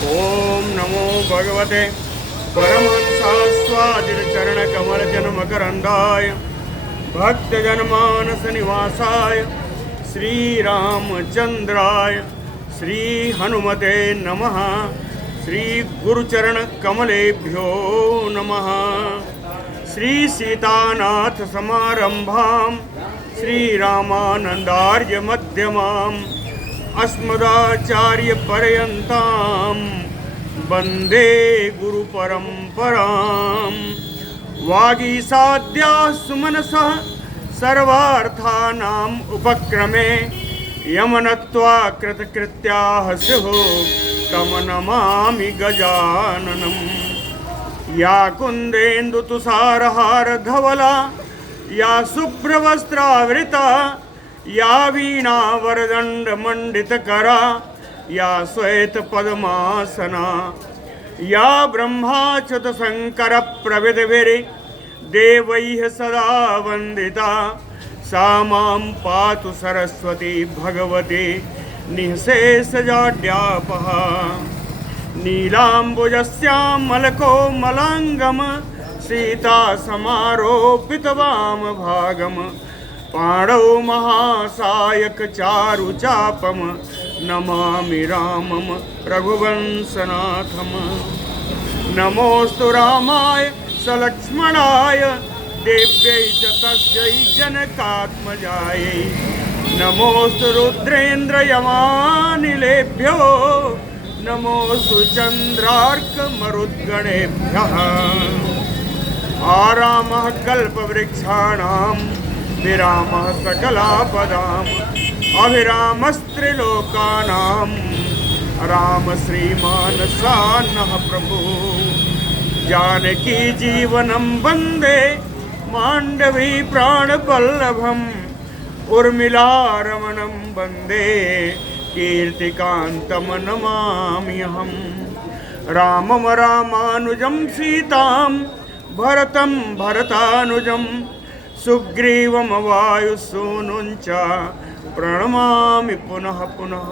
ओम नमो भगवते परमहंसास्वादिचरणकमलजन्मकरन्दाय भक्तजनमानसनिवासाय श्रीरामचन्द्राय श्रीहनुमते नमः। श्रीगुरुचरणकमलेभ्यो नमः। श्रीसीतानाथसमारम्भां श्रीरामानन्दार्यमध्यमाम् अस्मदाचार्यपर्यन्तां वन्दे गुरुपरम्परां। वागीसाद्याः सुमनसः सर्वार्थानाम् उपक्रमे यमनत्वा कृतकृत्याः स्युः तं नमामि गजाननम्। या कुन्देन्दुतुषारहारधवला या शुभ्रवस्त्रावृता या वीणावरदण्डमण्डितकरा या श्वेतपद्मासना या ब्रह्माच्युतशङ्करप्रभृतिभिर्देवैः सदा वन्दिता सा मां पातु सरस्वती भगवती निःशेषजाड्यापहा। नीलाम्बुजस्यामलकोमलाङ्गं सीतासमारोपितवामभागम् पाणौ महासायकचारुचापं नमामि रामं रघुवंशनाथम्। नमोऽस्तु रामाय सलक्ष्मणाय देव्यै च तस्यै जनकात्मजायै। नमोऽस्तु रुद्रेन्द्रयमानिलेभ्यो नमोऽस्तु चन्द्रार्कमरुद्गणेभ्यः। आरामः कल्पवृक्षाणां विरामः सकलापदाम् अभिरामस्त्रिलोकानां राम श्रीमान् सान्नः प्रभुः। जानकी जीवनं वन्दे माण्डवी प्राणपल्लभम् उर्मिलारमणं वन्दे कीर्तिकान्तं नमाम्यहम्। रामं रामानुजं सीतां भरतं भरतानुजं सुग्रीवं वायुसूनुञ्च प्रणमामि पुनः पुनः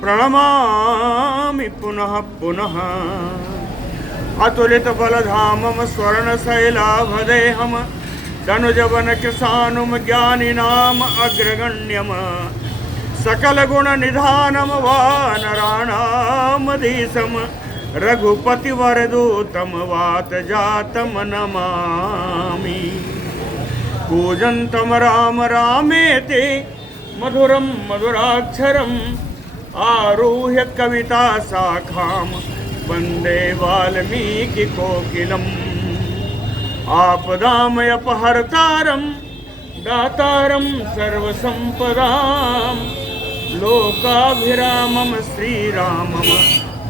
प्रणमामि पुनः पुनः। अतुलितबलधामं स्वर्णशैलाभदेहं तनुजवनकृशानुं ज्ञानिनाम् अग्रगण्यम् सकलगुणनिधानं वानराणामधीशं रघुपतिवरदूतं वातजातं नमामि। कूजन्तं राम रामेति मधुरं मधुराक्षरम् आरुह्य कविताशाखां वन्दे वाल्मीकिकोकिलम्। आपदामयपहर्तारं दातारं सर्वसम्पदां लोकाभिरामं श्रीरामं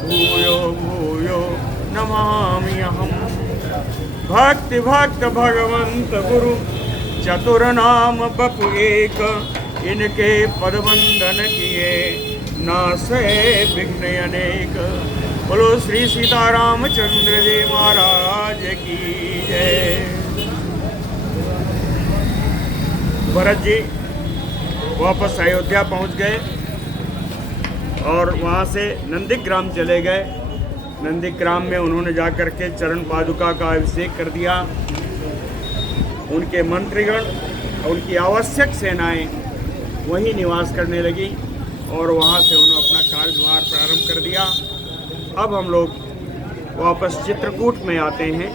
भूयो भूयो नमाम्यहम्। भक्ति भक्त भगवंत गुरु चतुरनाम बपु एक इनके पदवंदन किए नासे विघ्न अनेक। बोलो श्री सीतारामचंद्र जी महाराज की जय। भरत जी वापस अयोध्या पहुंच गए और वहां से नंदीग्राम चले गए। नंदीग्राम में उन्होंने जाकर के चरण पादुका का अभिषेक कर दिया। उनके मंत्रीगण और उनकी आवश्यक सेनाएं वहीं निवास करने लगी और वहां से उन्होंने अपना कार्यभार प्रारंभ कर दिया। अब हम लोग वापस चित्रकूट में आते हैं।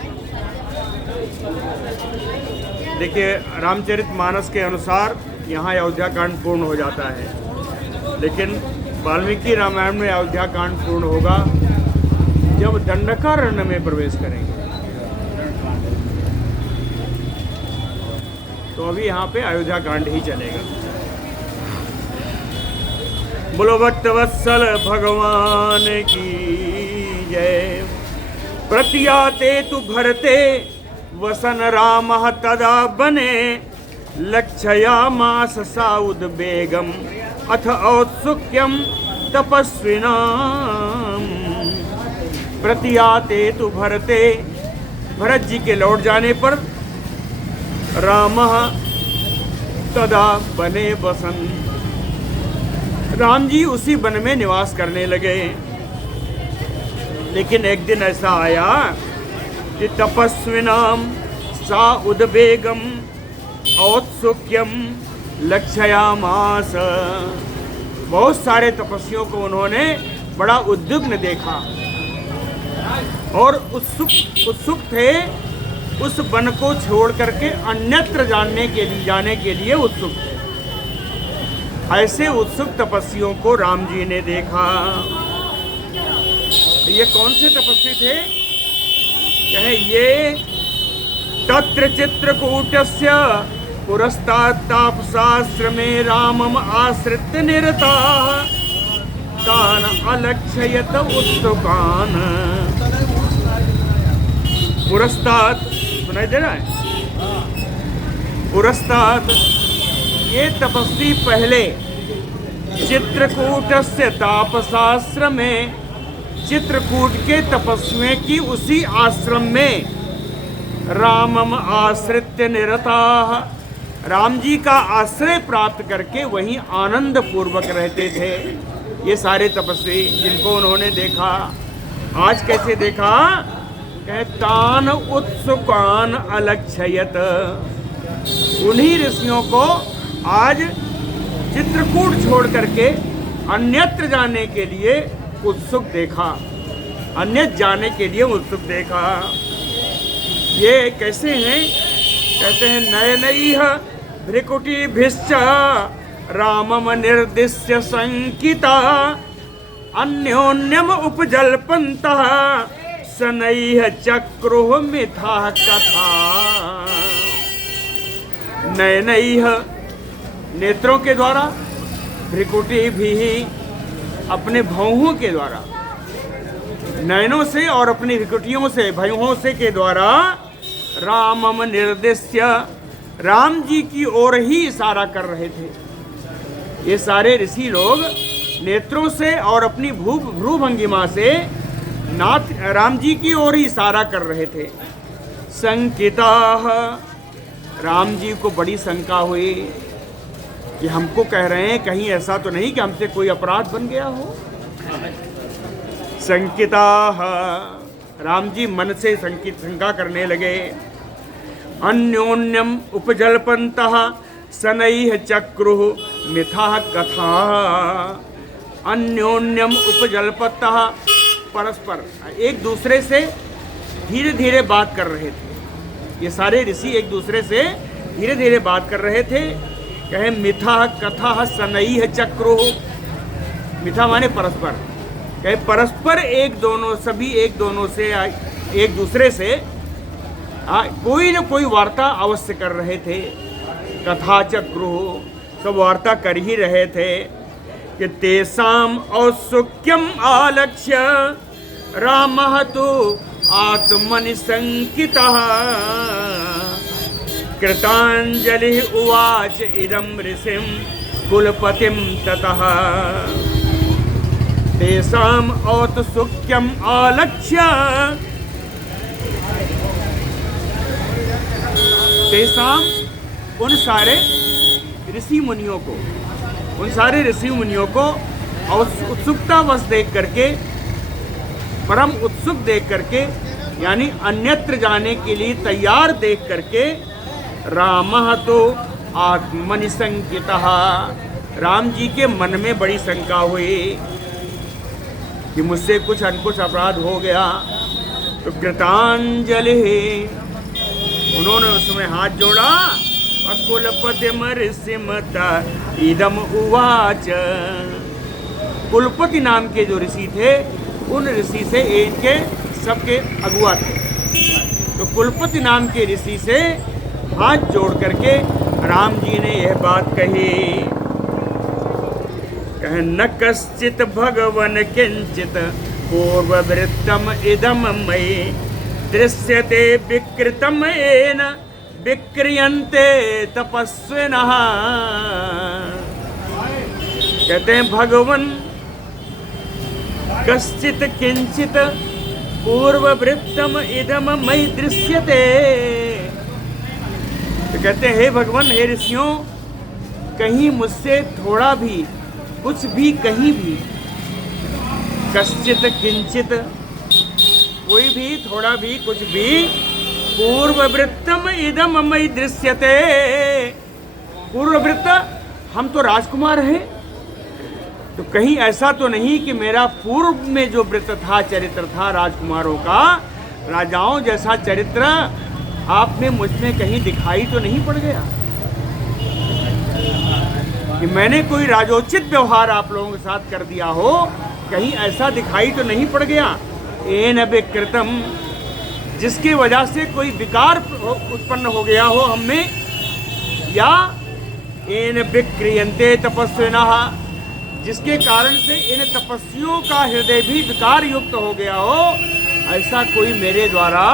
देखिए, रामचरितमानस के अनुसार यहाँ अयोध्या कांड पूर्ण हो जाता है, लेकिन वाल्मीकि रामायण में अयोध्या कांड पूर्ण होगा जब दंडकारण्य में प्रवेश करेंगे। तो अभी यहाँ पे अयोध्या कांड ही चलेगा। बोलो भक्तवत्सल भगवान की जय। प्रतियाते तु भरते वसन रामः तदा बने लक्षयामास साउद बेगम अथ औत्सुक्यम तपस्विनाम। प्रतियाते तु भरते, भरत जी के लौट जाने पर रामः तदा बने बसन, राम जी उसी वन में निवास करने लगे। लेकिन एक दिन ऐसा आया कि तपस्विनाम सा उद्वेगम औत्सुक्यम लक्षयामास। बहुत सारे तपस्वियों को उन्होंने बड़ा उद्विग्न देखा और उत्सुक थे, उस वन को छोड़ करके अन्यत्र जाने के लिए उत्सुक थे। ऐसे उत्सुक तपस्वियों को राम जी ने देखा। ये कौन से तपस्वी थे? कहे ये तत्र चित्रकूटस्य पुरस्तात् तापसाश्रमे रामम आश्रित्य निरताः तान अलक्षयत उत्सुकान्। पुरस्तात् सुनाई दे रहा है? पुरस्तात् ये तपस्वी पहले चित्रकूटस्य तापसाश्रमे, चित्रकूट के तपस्वी की उसी आश्रम में रामम आश्रित्य निरताः, राम जी का आश्रय प्राप्त करके वहीं आनंद पूर्वक रहते थे। ये सारे तपस्वी जिनको उन्होंने देखा, आज कैसे देखा? तान उत्सुकान अलक्षयत, उन्हीं ऋषियों को आज चित्रकूट छोड़ करके अन्यत्र जाने के लिए उत्सुक देखा, अन्यत्र जाने के लिए उत्सुक देखा। ये कैसे हैं? कहते हैं नयनैः भ्रिकुटिभिश्च रामम निर्दिश्य शंकिता अन्योन्यम उपजल्पन्तः शनैः चक्रुः मिथः कथा। नयनैः नेत्रों के द्वारा, भ्रिकुटि भी अपने भौहों के द्वारा, नयनों से और अपनी भ्रिकुटियों से, भौहों से के द्वारा रामम निर्दिश्य, राम जी की ओर ही इशारा कर रहे थे। ये सारे ऋषि लोग नेत्रों से और अपनी भ्रूभंगिमा से राम जी की ओर ही इशारा कर रहे थे। शंकिता, राम जी को बड़ी शंका हुई कि हमको कह रहे हैं कहीं ऐसा तो नहीं कि हमसे कोई अपराध बन गया हो। शंकिता, राम जी मन से शंका करने लगे। अन्योन्यम उपजल्पन्तः शनैः चक्रुः मिथः कथा। अन्योन्यम उपजल्पन्तः, परस्पर एक दूसरे से धीरे धीरे बात कर रहे थे। ये सारे ऋषि एक दूसरे से धीरे धीरे बात कर रहे थे। कहे मिथः कथा शनैः चक्रुः, मिथा माने परस्पर, कहे परस्पर एक दोनों, सभी एक दोनों से, एक दूसरे से कोई न कोई वार्ता अवश्य कर रहे थे। कथा चक्रु, सब वार्ता कर ही रहे थे कि तेषाम औत्सुक्यम आलक्ष्य रामः तु आत्मनि शंकितः कृतांजलि उवाच इदं ऋषिं कुलपतिं ततः। तेषाम औत्सुक्यम आलक्ष्य, तेषाम उन सारे ऋषि मुनियों को, उन सारे ऋषि मुनियों को उत्सुकता वश देख करके, परम उत्सुक देख करके, यानी अन्यत्र जाने के लिए तैयार देख करके, रामः तो आत्मनि शंकितः, राम जी के मन में बड़ी शंका हुई कि मुझसे कुछ अनकुछ अपराध हो गया। तो कृतांजलि, उन्होंने उसमें हाथ जोड़ा और कुलपतिम ऋषिमता इदम उवाच, कुलपति नाम के जो ऋषि थे उन ऋषि से, इनके सबके अगुआ थे, तो कुलपति नाम के ऋषि से हाथ जोड़ करके राम जी ने यह बात कही। कहे न कश्चित भगवन किंचित पूर्ववृत्तम इदम मयि दृश्यते विकृतम येन विक्रियन्ते तपस्विनः। कहते हैं भगवन कश्चित किंचित पूर्ववृत्तम इदम मयि दृश्यते। तो कहते हैं हे भगवान, हे ऋषियों, कहीं मुझसे थोड़ा भी, कुछ भी, कहीं भी, कश्चित किंचित, कोई भी थोड़ा भी कुछ भी पूर्ववृत्तम इदम मयि दृश्यते, पूर्ववृत्त हम तो राजकुमार हैं, तो कहीं ऐसा तो नहीं कि मेरा पूर्व में जो वृत्त था, चरित्र था राजकुमारों का, राजाओं जैसा चरित्र आप में मुझ में कहीं दिखाई तो नहीं पड़ गया कि मैंने कोई राजोचित व्यवहार आप लोगों के साथ कर दिया हो, कहीं ऐसा दिखाई तो नहीं पड़ गया। एन विकृतम, जिसके वजह से कोई विकार उत्पन्न हो गया हो हम में, या एन विक्रियन्ते तपस्विनः, जिसके कारण से इन तपस्वियों का हृदय भी विकार युक्त हो गया हो, ऐसा कोई मेरे द्वारा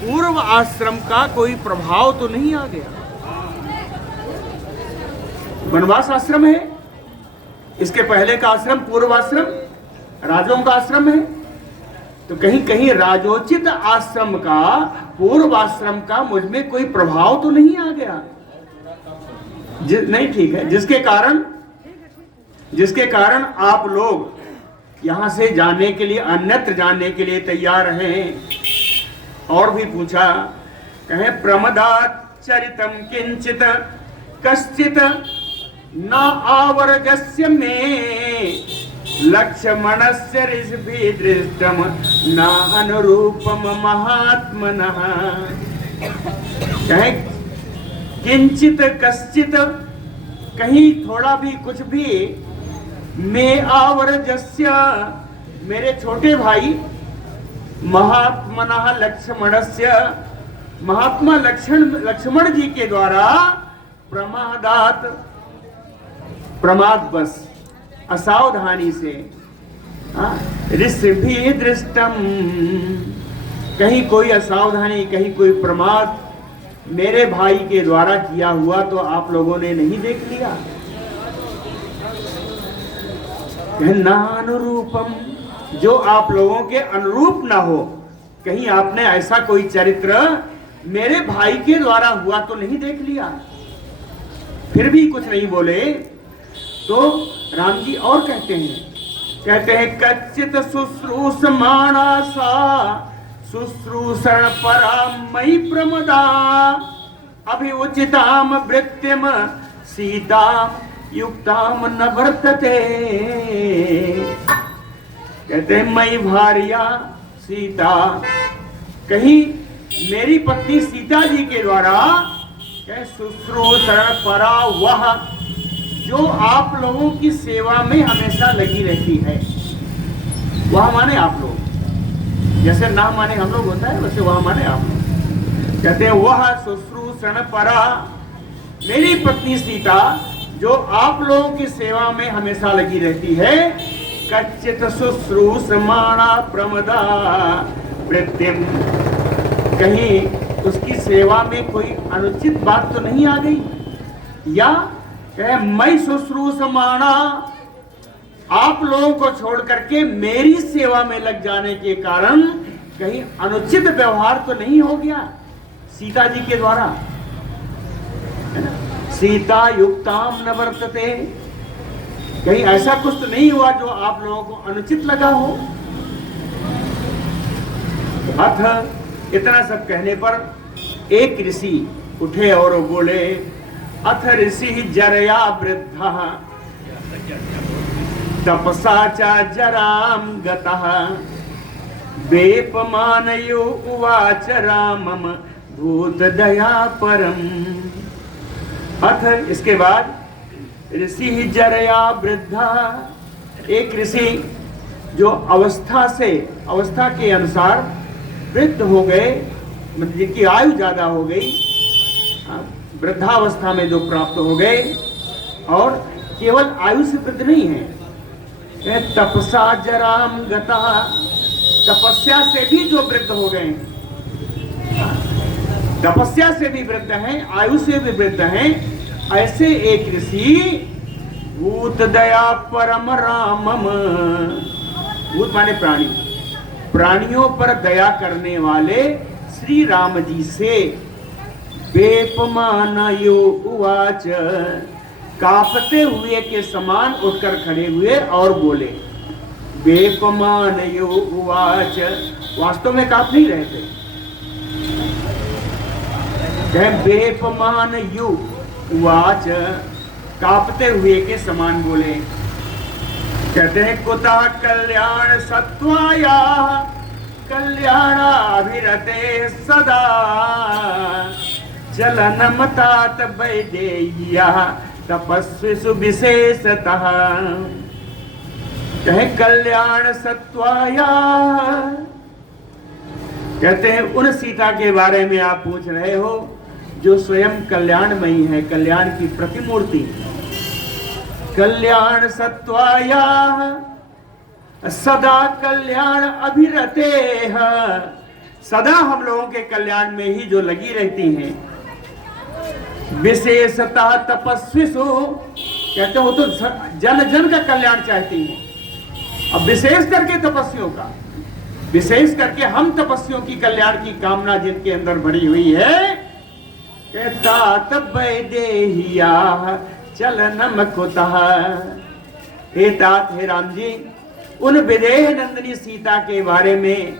पूर्व आश्रम का कोई प्रभाव तो नहीं आ गया। वनवास आश्रम है, इसके पहले का आश्रम पूर्व आश्रम राजों का आश्रम है, तो कहीं कहीं राजोचित आश्रम का पूर्व आश्रम का मुझ में कोई प्रभाव तो नहीं आ गया। नहीं, ठीक है, जिसके कारण आप लोग यहां से जाने के लिए, अन्यत्र जाने के लिए तैयार हैं। और भी पूछा, कहे प्रमदात चरितम किंचित कश्चित न आवर्जस्य में लक्ष्मणस्य ऋषभि दृष्टम न अनुरूपम महात्मनः। कहे किंचित कश्चित, कहीं थोड़ा भी कुछ भी, में आवर्जस्य, मेरे छोटे भाई, महात्मनः लक्ष्मणस्य, महात्मा लक्ष्मण जी के द्वारा प्रमादात, प्रमादवश, असावधानी से, ऋषभि दृष्टम, कहीं कोई असावधानी, कहीं कोई प्रमाद मेरे भाई के द्वारा किया हुआ तो आप लोगों ने नहीं देख लिया। नानुरूपम, जो आप लोगों के अनुरूप ना हो, कहीं आपने ऐसा कोई चरित्र मेरे भाई के द्वारा हुआ तो नहीं देख लिया। फिर भी कुछ नहीं बोले तो राम जी और कहते हैं कच्चित शुश्रूषमाणा सा शुश्रूषण परा मयि प्रमदा अभिउचिताम वृत्तिम सीताम युक्ताम न वर्तते। कहते हैं मई भार्या सीता, कहीं मेरी पत्नी सीता जी के द्वारा शुश्रूषण परा, वह जो आप लोगों की सेवा में हमेशा लगी रहती है, वह माने आप लोग, जैसे ना माने हम लोग होता है वैसे वह माने आप लोग। कहते हैं वह शुश्रूषण परा, मेरी पत्नी सीता जो आप लोगों की सेवा में हमेशा लगी रहती है, कच्चित शुश्रूषमाणा प्रमदा वृत्तिम, कहीं उसकी सेवा में कोई अनुचित बात तो नहीं आ गई, या कहे मैं शुश्रूषमाणा, आप लोगों को छोड़ करके मेरी सेवा में लग जाने के कारण कहीं अनुचित व्यवहार तो नहीं हो गया सीता जी के द्वारा, है ना? सीता युक्ताम न वर्तते, कहीं ऐसा कुछ तो नहीं हुआ जो आप लोगों को अनुचित लगा हो। अथ, इतना सब कहने पर एक ऋषि उठे और बोले, अथ ऋषि जरया वृद्धा तपसा च जराम गतः वेपमानयो उवाच रामम भूत दया परम। अथ, इसके बाद ऋषि जरया वृद्धा, एक ऋषि जो अवस्था के अनुसार वृद्ध हो गए, मतलब जिनकी आयु ज्यादा हो गई, वृद्धावस्था में जो प्राप्त हो गए, और केवल आयु से वृद्ध नहीं है, तपसा जराम गता, तपस्या से भी जो वृद्ध हो गए, तपस्या से भी वृद्ध हैं, आयु से भी वृद्ध हैं, ऐसे एक ऋषि भूत दया परम रामम, भूत माने प्राणी, प्राणियों पर दया करने वाले श्री राम जी से वेपमानयो उवाच, कांपते हुए के समान उठकर खड़े हुए और बोले, वेपमान यो उवाच, वास्तव में कांप नहीं रहे थे, वेपमान यु उवाच, कांपते हुए के समान बोले। कहते हैं कुतः कल्याण सत्वाया कल्याणाभिरते सदा चलनमतात वैदेह्या तपस्विषु विशेषतः। कहे कल्याण सत्वाया, कहते हैं उन सीता के बारे में आप पूछ रहे हो जो स्वयं कल्याणमयी है, कल्याण की प्रतिमूर्ति। कल्याण सत्वाया सदा कल्याण अभिरते, सदा हम लोगों के कल्याण में ही जो लगी रहती हैं। विशेषतः तपस्विषु, कहते हो तो जन जन का कल्याण चाहती हैं, अब विशेष करके तपस्वियों का, विशेष करके हम तपस्वियों की कल्याण की कामना जिनके अंदर भरी हुई है। कहता वैदेहिया चलनम कुतः, हे तात, हे राम जी, उन विदेह नंदिनी सीता के बारे में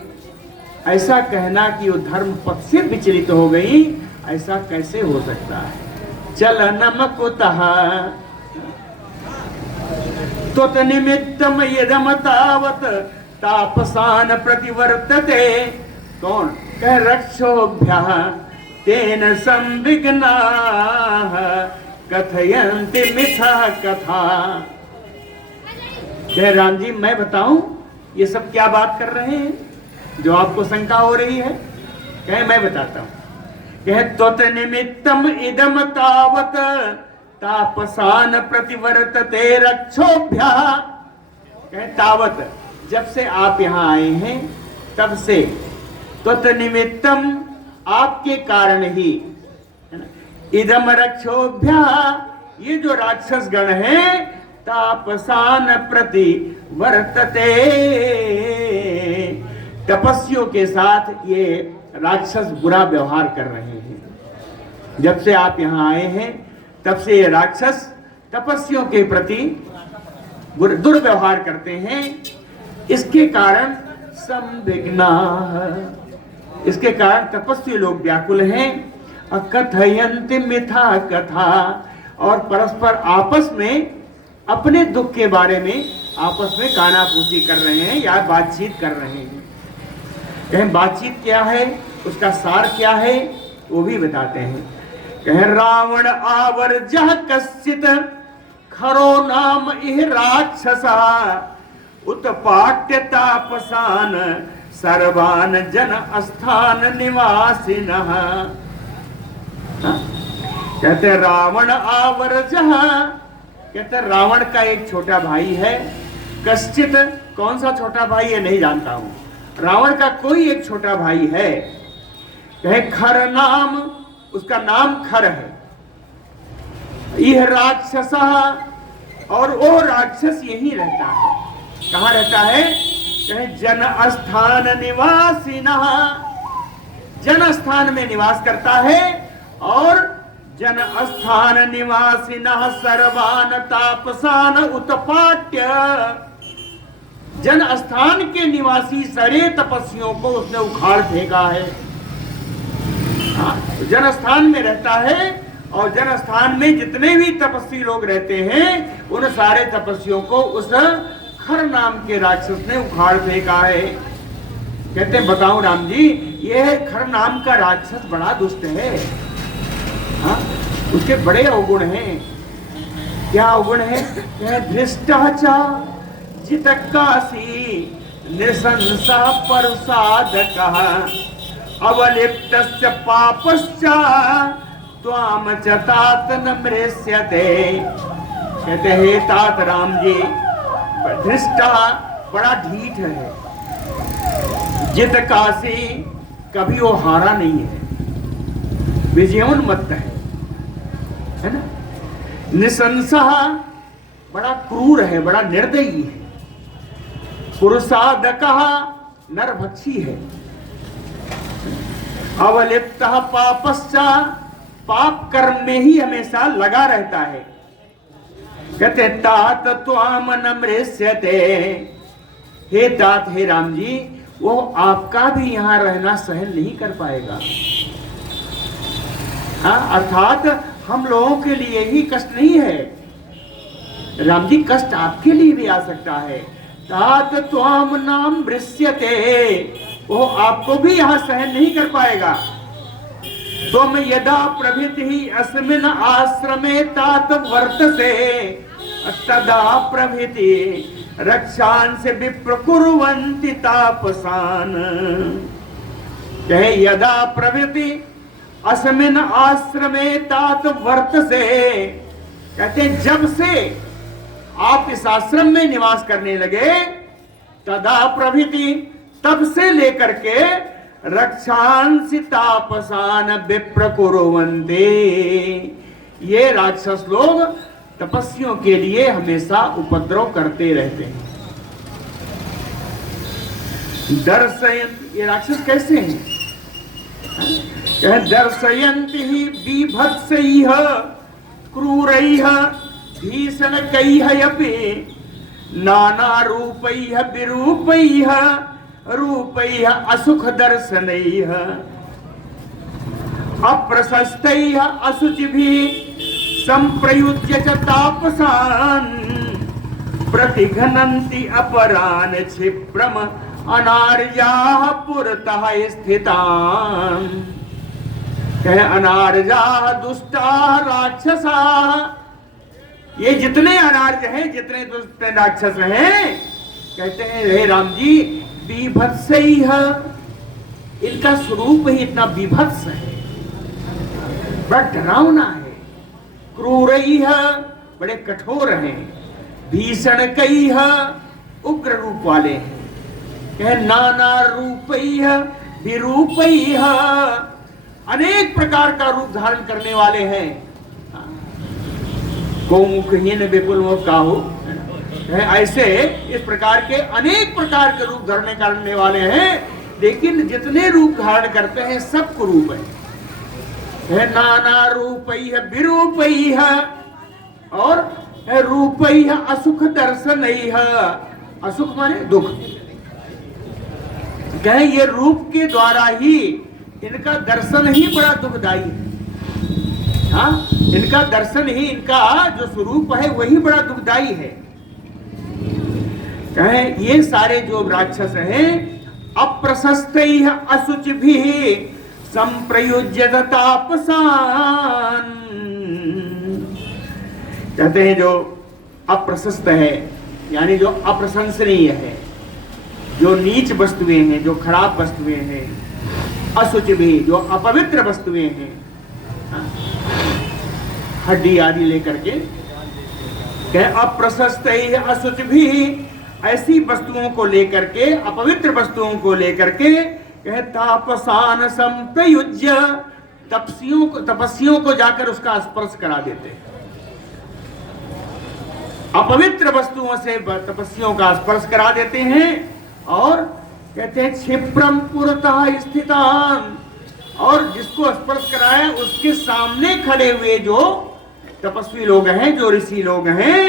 ऐसा कहना कि वो धर्म पथ से विचलित हो गई, ऐसा कैसे हो सकता है। चलनम कुतः त्वत् निमित्तम यदम तावत तापसान प्रतिवर्तते। कौन कह रक्षोभ्यः तेन संविघ्नाः कथयन्ति मिथः कथा। कह राम जी, मैं बताऊं ये सब क्या बात कर रहे हैं जो आपको शंका हो रही है। कहे मैं बताता हूं। कहे त्वत् निमित्तम इदम तावत तापसान प्रतिवर्तते रक्षोभ्यः। कहे तावत, जब से आप यहाँ आए हैं तब से, त्वत् निमित्तम, आपके कारण ही, इदम रक्षोभ्यः, ये जो राक्षस गण है, तापसान प्रति वर्तते, तपस्वियों के साथ ये राक्षस बुरा व्यवहार कर रहे हैं। जब से आप यहाँ आए हैं तब से ये राक्षस तपस्वियों के प्रति दुर्व्यवहार करते हैं। इसके कारण संविघ्ना, इसके कारण तपस्वी लोग व्याकुल हैं। अकथयन्ति मिथा कथा, और परस्पर आपस में अपने दुख के बारे में आपस में कानाफूसी कर रहे हैं या बातचीत कर रहे हैं। कहें बातचीत क्या है, उसका सार क्या है, वो भी बताते हैं। कहें रावण आवर्जः कश्चित् खरो नाम इह राक्षसा उत्पाट्य तापसान सर्वान जन स्थान निवासिनः। कहते रावण आवर्जः, कहते रावण का एक छोटा भाई है। कश्चित, कौन सा छोटा भाई है नहीं जानता हूं, रावण का कोई एक छोटा भाई है। कहे खर नाम, उसका नाम खर है। यह राक्षसा, और वो राक्षस यही रहता है। कहाँ रहता है? कहे जन स्थान निवासिनः, जन स्थान में निवास करता है। और जन स्थान निवासिनः सर्वान तापसान उत्पाट्य, जन स्थान के निवासी सारे तपस्वियों को उसने उखाड़ फेंका है। जन स्थान में रहता है, और जन स्थान में जितने भी तपस्वी लोग रहते हैं उन सारे तपस्वियों को उस खर नाम के राक्षस ने उखाड़ फेंका है। कहते हैं बताओ राम जी, यह खर नाम का राक्षस बड़ा दुष्ट है। हाँ, उसके बड़े अवगुण हैं। क्या अवगुण है? भ्रष्टाचार जितकासी निशंसा परसाधकः अवलिप्तस्य पापश्च त्वाम च तात न मृष्यते। कहते हे तात राम जी, धृष्टा बड़ा ढीठ है, जितकासी कभी वो हारा नहीं है, विजयोन्मत्त है ना। निशंसा बड़ा क्रूर है, बड़ा निर्दयी है। पुरुषादकः नरभक्षी है। अवलिप्तः पापश्च, पाप कर्म में ही हमेशा लगा रहता है। कहते तात त्वाम न मृष्यते, हे तात, हे राम जी, वो आपका भी यहाँ रहना सहन नहीं कर पाएगा। अर्थात हम लोगों के लिए ही कष्ट नहीं है राम जी, कष्ट आपके लिए भी आ सकता है। तात त्वाम नाम दृश्यते, वो आपको भी यहाँ सहन नहीं कर पाएगा। तुम यदा प्रभृति अस्मिन् आश्रमे तात वर्तसे तदा प्रभृति रक्षांस विप्रकुर्वन्ति तापसान। कहे यदा प्रभृति अस्मिन् आश्रमे तात वर्तसे, कहते जब से आप इस आश्रम में निवास करने लगे, तदा प्रभृति, तब से लेकर के रक्षांसि तापसान विप्रकुर्वन्ते, ये राक्षस लोग तपस्वियों के लिए हमेशा उपद्रव करते रहते हैं। दर्शयन, ये राक्षस कैसे हैं? दर्शयन्ति ही बीभत्सैः क्रूरैः भीषणकैः अपि नाना रूपैः विरूपैः रूपैः असुख दर्शनैः अप्रशस्तैः अशुचिभिः संप्रयुज्य च तापसान् प्रतिघ्नन्ति अपरान् क्षिप्रम अनार्याः पुरतः स्थितान्। कहे अनार्याः दुष्टाः राक्षसाः, ये जितने अनार्य हैं, जितने दुष्ट राक्षस हैं, कहते हैं हे राम जी, बीभत्सैः, इनका स्वरूप ही इतना बीभत्स है, बड़ा डरावना है। क्रूरैः, बड़े कठोर हैं। भीषणकैः, उग्र रूप वाले हैं। कहे नाना रूपैः विरूपैः, अनेक प्रकार का रूप धारण करने वाले हैं। गोमुखहीन विपुल मुख काहू, ऐसे इस प्रकार के अनेक प्रकार के रूप धारण करने वाले हैं। लेकिन जितने रूप धारण करते हैं सब कुरूप है। नाना रूपैः विरूपैः और रूपैः असुख दर्शनैः, असुख माने दुख। कहे ये रूप के द्वारा ही इनका दर्शन ही बड़ा दुखदाई है। हाँ, इनका दर्शन ही, इनका जो स्वरूप है वही बड़ा दुखदाई है। कहे ये सारे जो राक्षस हैं अप्रशस्तैः अशुचिभिः संप्रयुज्य तापसान, कहते हैं जो अप्रशस्त है यानी जो अप्रशंसनीय है, जो नीच वस्तुएं हैं, जो खराब वस्तुएं हैं। अशुचिभिः, जो अपवित्र वस्तुएं हैं, हड्डी आदि लेकर के। अप्रशस्तैः अशुचिभिः, ऐसी वस्तुओं को लेकर के, अपवित्र वस्तुओं को लेकर के, कहे तापसान संप्रयुज्य, तपस्वियों को जाकर उसका स्पर्श करा देते हैं। अपवित्र वस्तुओं से तपस्वियों का स्पर्श करा देते हैं और कहते हैं क्षिप्रम पुरतः स्थितान, और जिसको स्पर्श कराया उसके सामने खड़े हुए जो तपस्वी लोग हैं, जो ऋषि लोग हैं,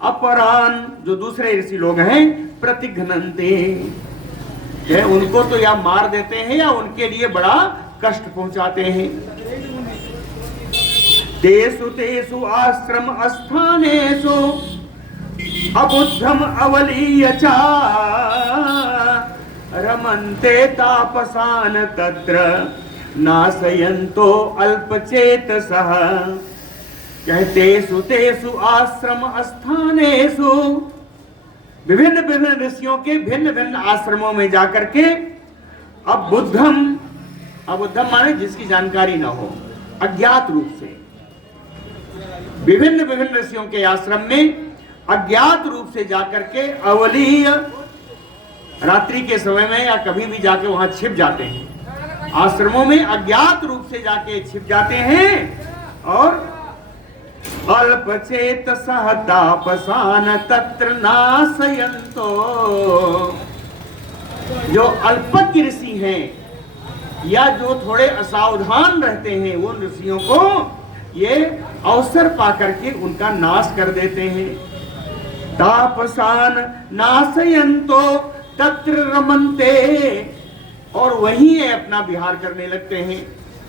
अपरान, जो दूसरे ऋषि लोग हैं, प्रतिघ्नन्ते, उनको तो या मार देते हैं या उनके लिए बड़ा कष्ट पहुंचाते हैं। तेषु तेषु आश्रम स्थानेषु अबुद्धम अवलीय च रमन्ते तापसान तत्र नाशयन्तो अल्पचेतसः। तेषु तेषु आश्रम स्थानेषु, विभिन्न विभिन्न ऋषियों के भिन्न भिन्न आश्रमों में जाकर के अबुद्धम, अबुद्धम माने जिसकी जानकारी न हो, अज्ञात रूप से विभिन्न विभिन्न ऋषियों के आश्रम में अज्ञात रूप से जाकर के अवलीय, रात्रि के समय में या कभी भी जाके वहां छिप जाते हैं। आश्रमों में अज्ञात रूप से जाके छिप जाते हैं और अल्पचेतसः तापसान तत्र नाशयन्तो, जो अल्पज्ञ ऋषि हैं या जो थोड़े असावधान रहते हैं, उन ऋषियों को ये अवसर पाकर के उनका नाश कर देते हैं। तापसान नाशयंतो तत्र रमन्ते, और वहीं अपना विहार करने लगते हैं,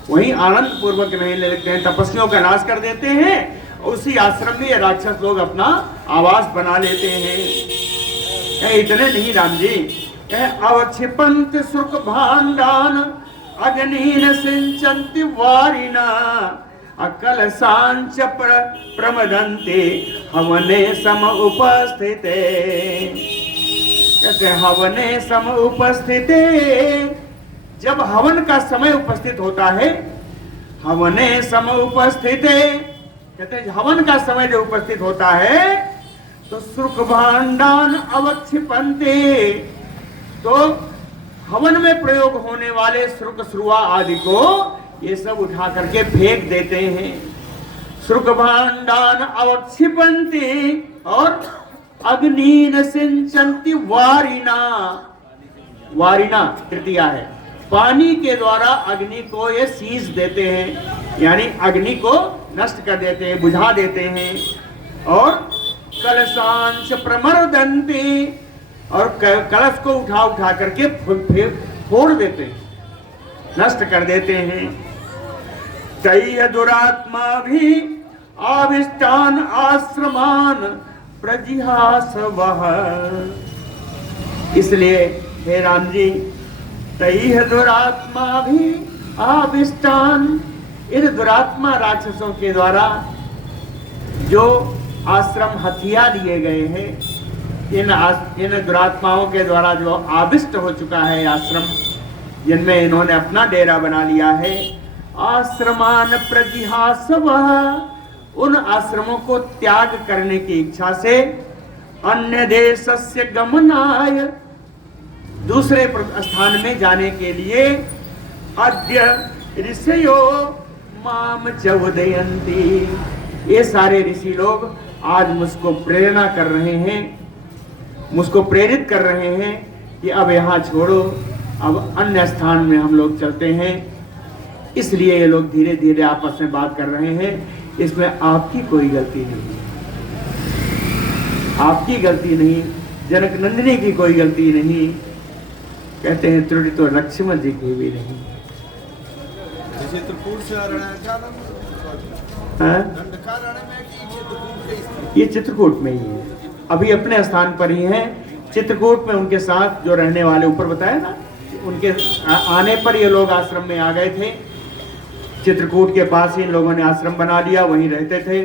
वहीं आनंद पूर्वक रहने लगते हैं, तपस्वियों का नाश कर देते हैं। उसी आश्रम में ये राक्षस लोग अपना आवास बना लेते हैं। इतने नहीं राम जी, अवक्षिपंत सुख भांडान अग्निन सिंचन्ति वारिना अकल सांच प्रमदन्ते हवने सम उपस्थिते। कहते हवने सम उपस्थिते, जब हवन का समय उपस्थित होता है, हवने सम उपस्थिते, कहते हैं हवन का समय जो उपस्थित होता है तो सुख भांडान अवक्षिपन्ते, तो हवन में प्रयोग होने वाले श्रुक श्रुआ आदि को ये सब उठा करके फेंक देते हैं। श्रुक भांडान अवक्षिपन्ते और अग्निन सिंचन्ति वारिना, वारिना तृतीया है, पानी के द्वारा अग्नि को ये सींच देते हैं, यानी अग्नि को नष्ट कर देते हैं, बुझा देते हैं। और कलशांश प्रमर्दन्ते, और कलश को उठा उठा करके फोड़ देते हैं, नष्ट कर देते हैं। तैह दुरात्मा भी आविष्टान आश्रमान प्रजिहास वह, इसलिए हे राम जी, तैह दुरात्मा भी आविष्टान, इन दुरात्मा राक्षसों के द्वारा जो आश्रम हथिया लिए गए हैं, इन दुरात्माओं के द्वारा जो आविष्ट हो चुका है आश्रम, जिनमें इन्होंने अपना डेरा बना लिया है, आश्रमान प्रजिहास वह, उन आश्रमों को त्याग करने की इच्छा से अन्य देशस्य गमनाय, दूसरे स्थान में जाने के लिए अद्य ऋषयो माम चवदयन्ति, ये सारे ऋषि लोग आज मुझको प्रेरणा कर रहे हैं, मुझको प्रेरित कर रहे हैं कि अब यहाँ छोड़ो, अब अन्य स्थान में हम लोग चलते हैं। इसलिए ये लोग धीरे धीरे आपस में बात कर रहे हैं। इसमें आपकी कोई गलती नहीं, आपकी गलती नहीं, जनक नंदिनी की कोई गलती नहीं, कहते हैं त्रुटि तो लक्ष्मण जी की भी नहीं। ये चित्रकूट में ही है, अभी अपने स्थान पर ही है। चित्रकूट में उनके साथ जो रहने वाले, ऊपर बताया ना, उनके आने पर ये लोग आश्रम में आ गए थे। चित्रकूट के पास ही इन लोगों ने आश्रम बना लिया, वहीं रहते थे।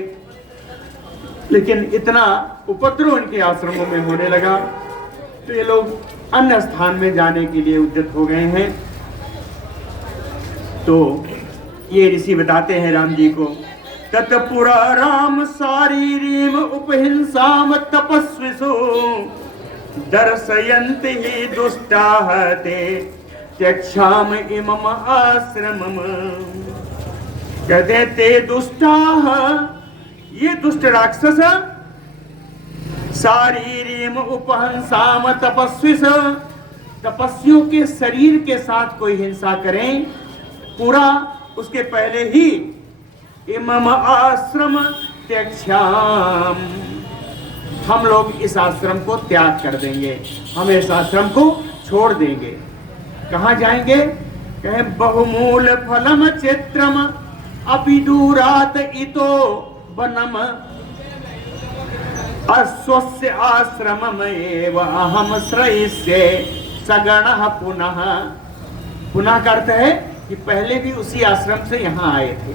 लेकिन इतना उपद्रव इनके आश्रमों में होने लगा तो ये लोग अन्य स्थान में जाने के लिए उद्यत हो गए हैं। तो ये ऋषि बताते हैं राम जी को, तत्पुरा राम शारीरीम उपहिंसाम तपस्विषु दर्शयन्ति ही दुष्टाः ते त्यक्षाम इमम आश्रमम। कहते ते दुष्टाः, ये दुष्ट राक्षस शारीरीम उपहंसाम तपस्विष, तपस्वियों के शरीर के साथ कोई हिंसा करें, पूरा उसके पहले ही इमम आश्रम त्यक्षाम, हम लोग इस आश्रम को त्याग कर देंगे, हम इस आश्रम को छोड़ देंगे। कहाँ जाएंगे? कहें बहुमूल फलम चित्रम अपि दूरात इतो वनम अस्वस्य आश्रमम एव अहम श्रयिष्ये सगणः पुनः। पुनः का अर्थ है कि पहले भी उसी आश्रम से यहाँ आए थे,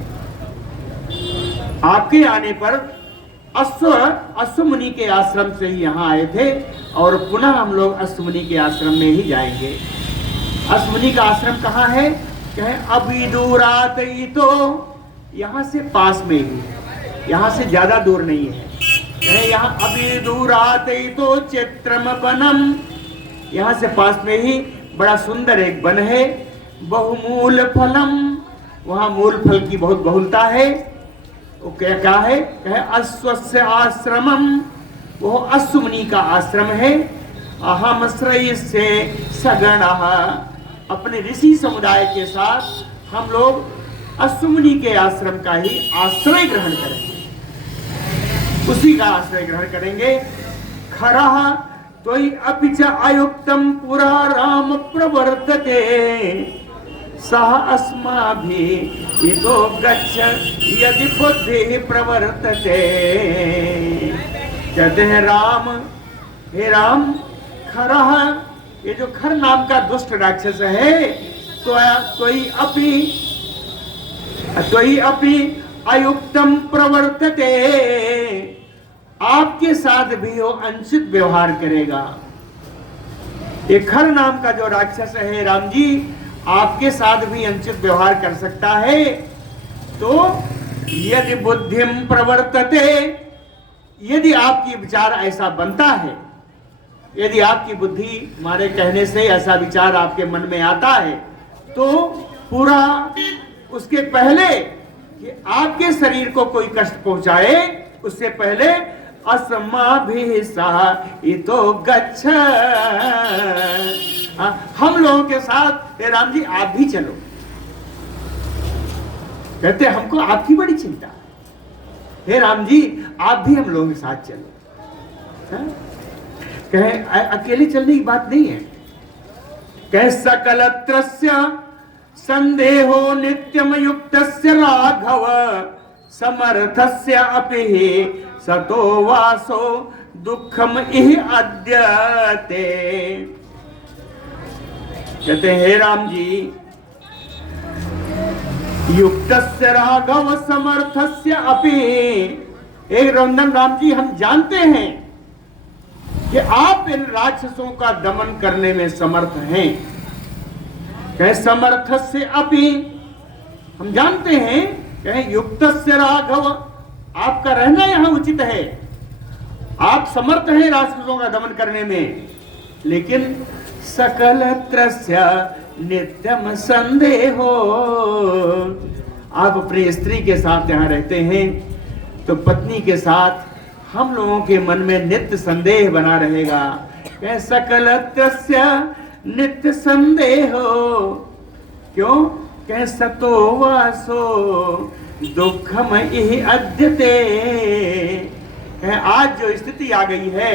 आपके आने पर अश्व मुनि के आश्रम से ही यहाँ आए थे और पुनः हम लोग अश्व मुनि के आश्रम में ही जाएंगे। अश्व मुनि का आश्रम कहाँ है? कहें अभी दूरात ही, तो यहाँ से पास में ही, यहाँ से ज्यादा दूर नहीं है। कहें यहाँ अभी दूरात ही तो चित्रम वनम, यहाँ से पास में ही बड़ा सुंदर एक वन है। बहुमूल फलम, वहाँ मूल फल की बहुत बहुलता है। वो क्या है? कहे अश्वस्य आश्रमम, वो अश्व मुनि का आश्रम है। अहम श्रयिष्ये सगणः, अपने ऋषि समुदाय के साथ हम लोग अश्व मुनि के आश्रम का ही आश्रय ग्रहण करेंगे, उसी का आश्रय ग्रहण करेंगे। खरः त्वयि अपि च अयुक्तं पुरा राम प्रवर्तते सह अस्माभिः इतो गच्छ यदि बुद्धिः प्रवर्तते। कहते हैं राम, हे राम, खरः, ये जो खर नाम का दुष्ट राक्षस है, त्वयि अपि अयुक्तम प्रवर्तते, आपके साथ भी वो अनुचित व्यवहार करेगा। ये खर नाम का जो राक्षस है राम जी, आपके साथ भी अनुचित व्यवहार कर सकता है। तो यदि बुद्धिम प्रवर्तते, यदि आपकी विचार ऐसा बनता है, यदि आपकी बुद्धि हमारे कहने से ऐसा विचार आपके मन में आता है, तो पूरा उसके पहले कि आपके शरीर को कोई कष्ट पहुंचाए, उससे पहले अस्माभिः सहितो गच्छ, हम लोगों के साथ हे राम जी आप भी चलो। कहते हमको आपकी बड़ी चिंता है, हे राम जी आप भी हम लोगों के साथ चलो। कहे अकेले चलने की बात नहीं है। कहे सकलत्रस्य संदेहो नित्यम युक्तस्य राघव समर्थस्य अपि सतो वासो दुखम इह अद्यते। कहते हैं हे राम जी, युक्तस्य राघव समर्थस्य अपि, एक रंदन राम जी हम जानते हैं कि आप इन राक्षसों का दमन करने में समर्थ हैं। कहे समर्थस्य अपि, हम जानते हैं, कहे युक्तस्य राघव, आपका रहना यहां उचित है, आप समर्थ हैं राक्षसों का दमन करने में, लेकिन सकलत्रस्य नित्यम संदेहो, आप अपनी स्त्री के साथ यहां रहते हैं, तो पत्नी के साथ हम लोगों के मन में नित्य संदेह बना रहेगा। कहे सकलत्रस्य नित्य संदेहो, क्यों? कहे सतो वासो दुखम इह अद्यते। कहे आज जो स्थिति आ गई है,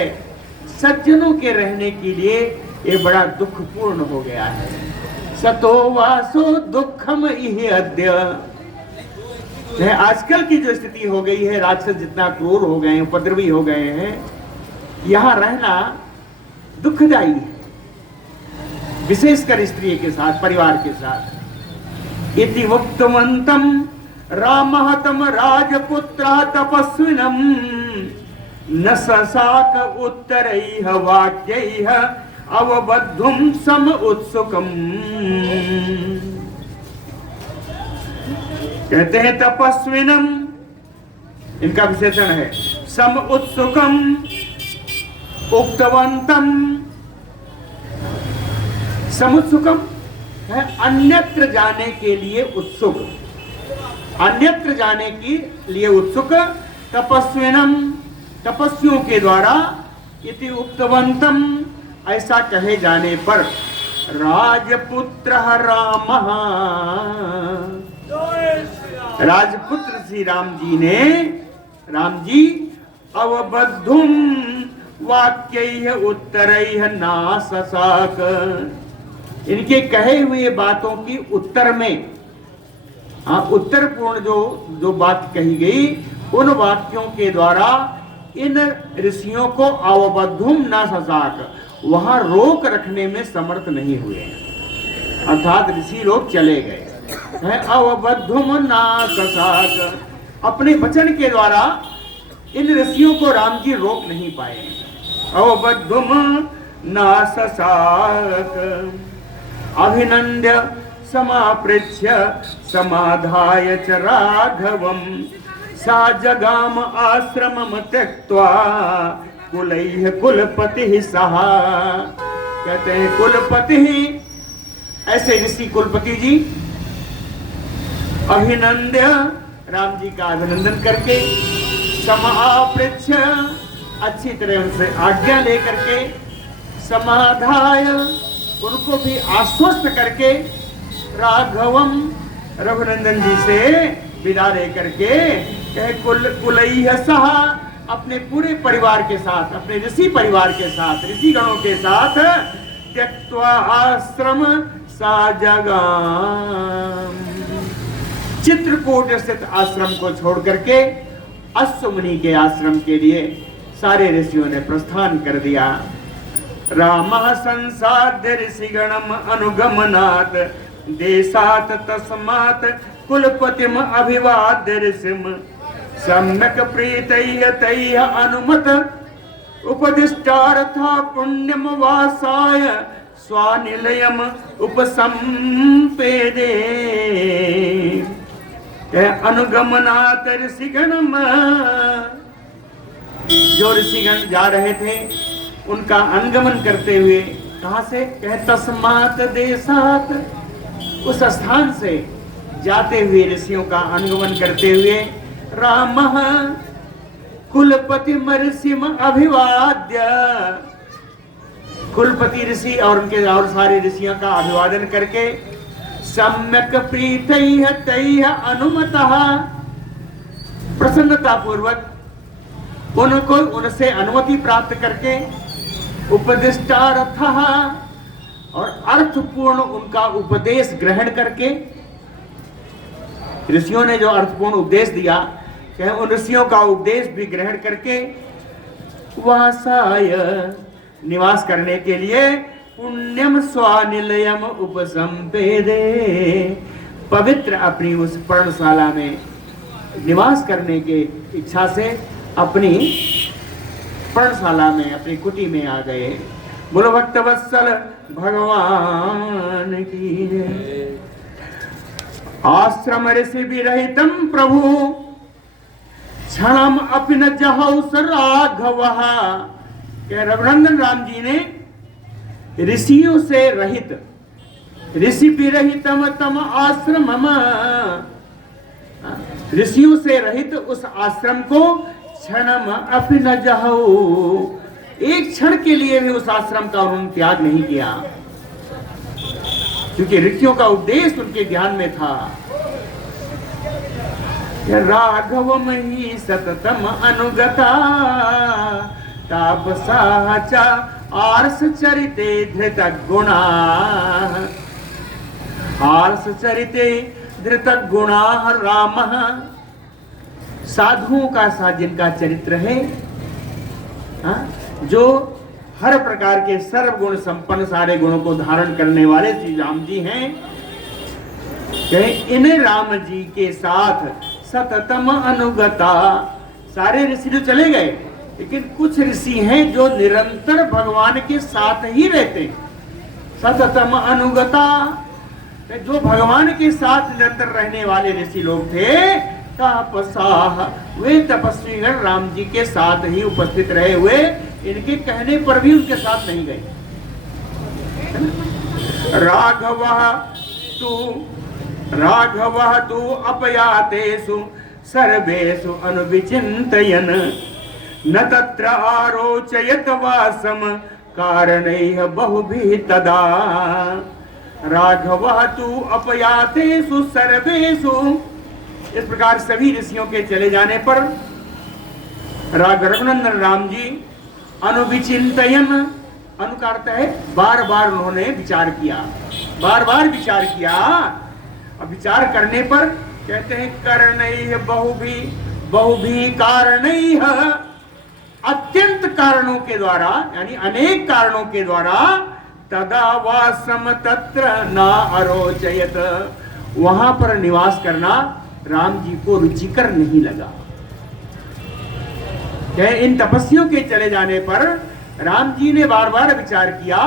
सज्जनों के रहने के लिए ये बड़ा दुखपूर्ण हो गया है। सतो वासो दुखम इह अद्य। आजकल की जो स्थिति हो गई है, राक्षस जितना क्रूर हो गए हैं, उपद्रवी हो गए हैं, यहां रहना दुखदायी है, विशेषकर स्त्री के साथ, परिवार के साथ। इति वक्तवंतम रामः तम राजपुत्रः तपस्विनम न ससाक उत्तरैः वाक्यैः अवबद्धुम सम उत्सुकम। कहते हैं तपस्विनम, इनका विशेषण है, सम उत्सुकम, उक्तवंतम, समुत्सुकम है अन्यत्र जाने के लिए उत्सुक, अन्यत्र जाने के लिए उत्सुक। तपस्विनम, तपस्वियों के द्वारा, इति उक्तवंतम, ऐसा कहे जाने पर, राजपुत्रः रामः, राजपुत्र श्री राम जी ने, राम जी अवबद्धुम वाक्यैः उत्तरैः ना ससाक, इनके कहे हुए बातों की उत्तर में, उत्तर पूर्ण जो बात कही गई, उन वाक्यों के द्वारा इन ऋषियों को अवबद्धुम ना ससाक, वहां रोक रखने में समर्थ नहीं हुए, अर्थात ऋषि लोग चले गए हैं। अवबद्धुम ना ससाक, अपने वचन के द्वारा इन ऋषियों को राम जी रोक नहीं पाए। अवबद्धुम ना ससाक। अभिनंद्य समापृच्छ समाधाय च राघवम सा जगाम आश्रमम त्यक्त्वा कुलैः कुलपति सहा। कहते हैं कुलपति, ऐसे ऋषि कुलपति जी अभिनंद्य, राम जी का अभिनंदन करके, समापृच्छ, अच्छी तरह उनसे आज्ञा लेकर के, समाधाय, उनको भी आश्वस्त करके, राघवम, रघुनंदन जी से विदा लेकर के, कहे कुलैः सह, अपने पूरे परिवार के साथ, अपने ऋषि परिवार के साथ, ऋषि गणों के साथ त्यक्त्वा आश्रम साजगाम, चित्रकूट स्थित आश्रम को छोड़ करके अश्वमुनि के आश्रम के लिए सारे ऋषियों ने प्रस्थान कर दिया। रामः संसाद्य ऋषिगणम अनुगमनात् देशात् तस्मात् कुलपतिम अभिवाद्य ऋषिम सम्यक प्रीतैः तैः अनुमत उपदिष्टार्था पुण्यम वासाय स्वानिलयम उपसंपेदे। अनुगमनात् ऋषिगणम, जो ऋषिगण जा रहे थे उनका अनुगमन करते हुए, कहां से? तस्मात् देशात्, उस स्थान से जाते हुए ऋषियों का अनुगमन करते हुए रामः कुलपति ऋषिम अभिवाद्य, कुलपति ऋषि और उनके और सारे ऋषियों का अभिवादन करके सम्यक प्रीतैः तैः अनुमतः, प्रसन्नता पूर्वक उनको उनसे अनुमति प्राप्त करके उपदिष्टार्थः, और अर्थपूर्ण उनका उपदेश ग्रहण करके, ऋषियों ने जो अर्थपूर्ण उपदेश दिया, उन ऋषियों का उपदेश भी ग्रहण करके वासाय, निवास करने के लिए पुण्यम स्वानिलयम उपसंपेदे, पवित्र अपनी उस पर्णशाला में निवास करने के इच्छा से अपनी पर्णशाला में, अपनी कुटी में आ गए। बोलो भक्तवत्सल भगवान की जय। आश्रम ऋषि विरहितम प्रभु क्षणम अपि न जहौ स राघवः, रघुनंदन राम जी ने ऋषियों से रहित, ऋषि विरहितम तम आश्रम, ऋषियों से रहित उस आश्रम को क्षणम अपि न जहौ, एक क्षण के लिए भी उस आश्रम का उन्होंने त्याग नहीं किया, क्योंकि ऋषियों का उपदेश उनके ध्यान में था। राघवम ही सततम अनुगता तापसा च आर्ष चरिते धृत गुणा, आर्ष चरिते धृत गुणा रामः, साधुओं का साथ जिनका चरित्र है, जो हर प्रकार के सर्वगुण संपन्न, सारे गुणों को धारण करने वाले श्री राम जी हैं, इन राम जी के साथ सततम अनुगता, सारे ऋषि तो चले गए, लेकिन कुछ ऋषि हैं जो निरंतर भगवान के साथ ही रहते हैं। सततम अनुगता, जो भगवान के साथ निरंतर रहने वाले ऋषि लोग थे, तापसाह, वे तपस्वीगण राम जी के साथ ही उपस्थित रहे हुए, इनके कहने पर भी उनके साथ नहीं गए। राघवः तु अपयातेषु सर्वेषु अनुविचिन्तयन् न तत्र आरोचयत वासम कारणैः बहुभिः तदा। राघवः तु अपयातेषु सर्वेषु, इस प्रकार सभी ऋषियों के चले जाने पर रघुनंदन राम जी अनुविचिंतयन, अनु का अर्थ है बार बार उन्होंने विचार किया, बार बार विचार किया। अब विचार करने पर कहते हैं करणैः बहुभी कारणैः, अत्यंत कारणों के द्वारा, यानी अनेक कारणों के द्वारा, तदा वासम तत्र न अरोचयत, वहां पर निवास करना राम जी को रुचिकर नहीं लगा। इन तपस्वियों के चले जाने पर राम जी ने बार बार विचार किया,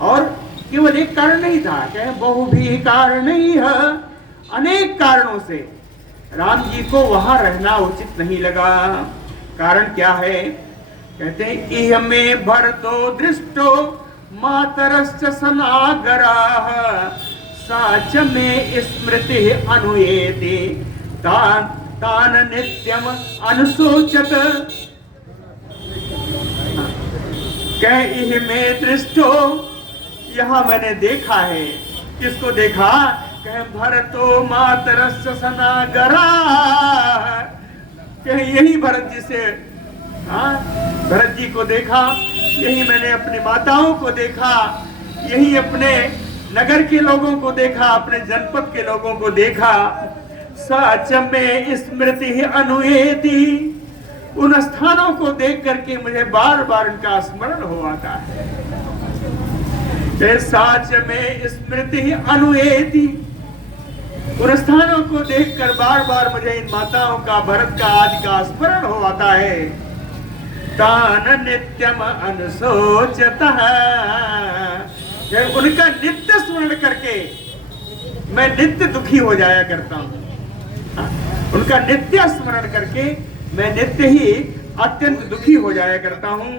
और केवल एक कारण नहीं था, कहे बहुभी कारणैः, अनेक कारणों से राम जी को वहां रहना उचित नहीं लगा। कारण क्या है? कहते हैं इह में भरतो दृष्टो मातरश्च सनागराः साच में स्मृति अनुयेति तान नित्यम अनुशोचत। कह इह में दृष्टो, यहां मैंने देखा है, किसको देखा? कह भरतो मातरश्च सनागराः, कह यही भरत जी से हाँ, भरत जी को देखा, यही मैंने अपनी माताओं को देखा, यही अपने नगर के लोगों को देखा, अपने जनपद के लोगों को देखा। सच में स्मृति ही अनुएति, उन स्थानों को देख करके मुझे बार बार उनका स्मरण हो आता है। सच में स्मृति ही अनुएति, उन स्थानों को देखकर बार बार मुझे इन माताओं का, भरत का आदि का स्मरण हो आता है। तान नित्यम अनुशोचतः, उनका नित्य स्मरण करके मैं नित्य दुखी हो जाया करता हूँ। उनका नित्य स्मरण करके मैं नित्य ही अत्यंत दुखी हो जाया करता हूँ।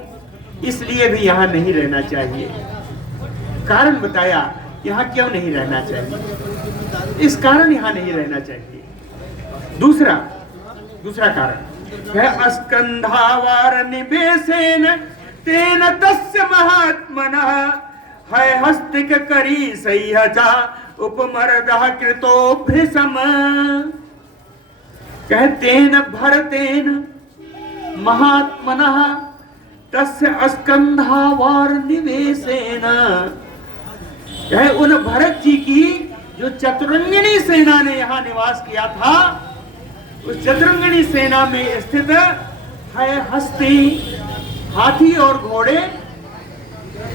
इसलिए भी यहाँ नहीं रहना चाहिए। कारण बताया यहाँ क्यों नहीं रहना चाहिए, इस कारण यहाँ नहीं रहना चाहिए। दूसरा कारण है स्कंधावार निवेशेन तेन तस्य महात्मनः है हस्तिक करी सह्यजा उपमर्दः कृतो भृशम। कहतेन भरतेन महात्मनः तस्य स्कंधावार निवेशेन, यह उन भरत जी की जो चतुरंगिणी सेना ने यहाँ निवास किया था, उस चतुरंगिणी सेना में स्थित है हस्ती, हाथी और घोड़े,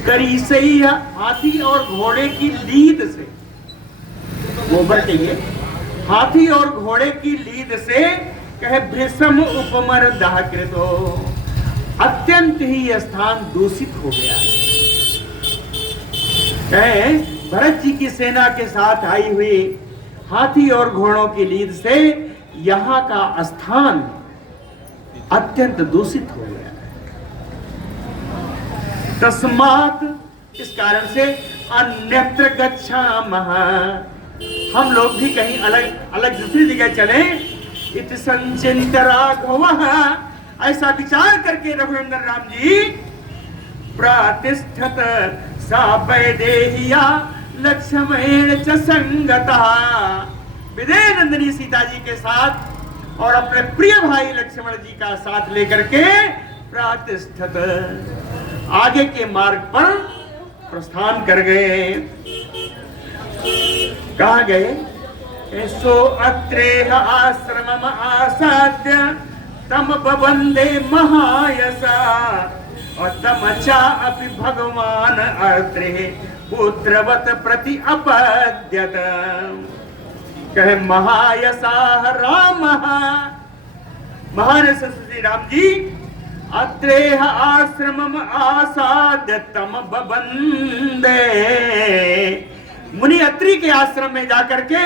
करीसई, हाथी और घोड़े की लीद से, गोबर चाहिए, हाथी और घोड़े की लीद से कहे भृशम उपमर दाहकृतो, अत्यंत ही यह स्थान दूषित हो गया। भरत जी की सेना के साथ आई हुई हाथी और घोड़ों की लीद से यहाँ का स्थान अत्यंत दूषित हो गया। तस्मात्, इस कारण से अन्यत्र गच्छामः, हम लोग भी कहीं अलग अलग दूसरी जगह चले। इति संचिन्त्य राघवः, ऐसा विचार करके रघुनंदन राम जी प्रतिष्ठत सा वैदेहिया लक्ष्मणेन च संगतः, विदेह नंदिनी सीता जी के साथ और अपने प्रिय भाई लक्ष्मण जी का साथ लेकर के प्रतिष्ठित आगे के मार्ग पर प्रस्थान कर गए। कहाँ गए? सो अत्रेह आश्रमम आसाद्य तम बवंदे महायसा और तमचा अपि भगवान अत्रेह पुत्रवत प्रति अपद्यत। कहे महायसा राम, महान श्री राम जी अत्रेह आश्रमम आसाद्य तम बवंदे, मुनि अत्रि के आश्रम में जाकर के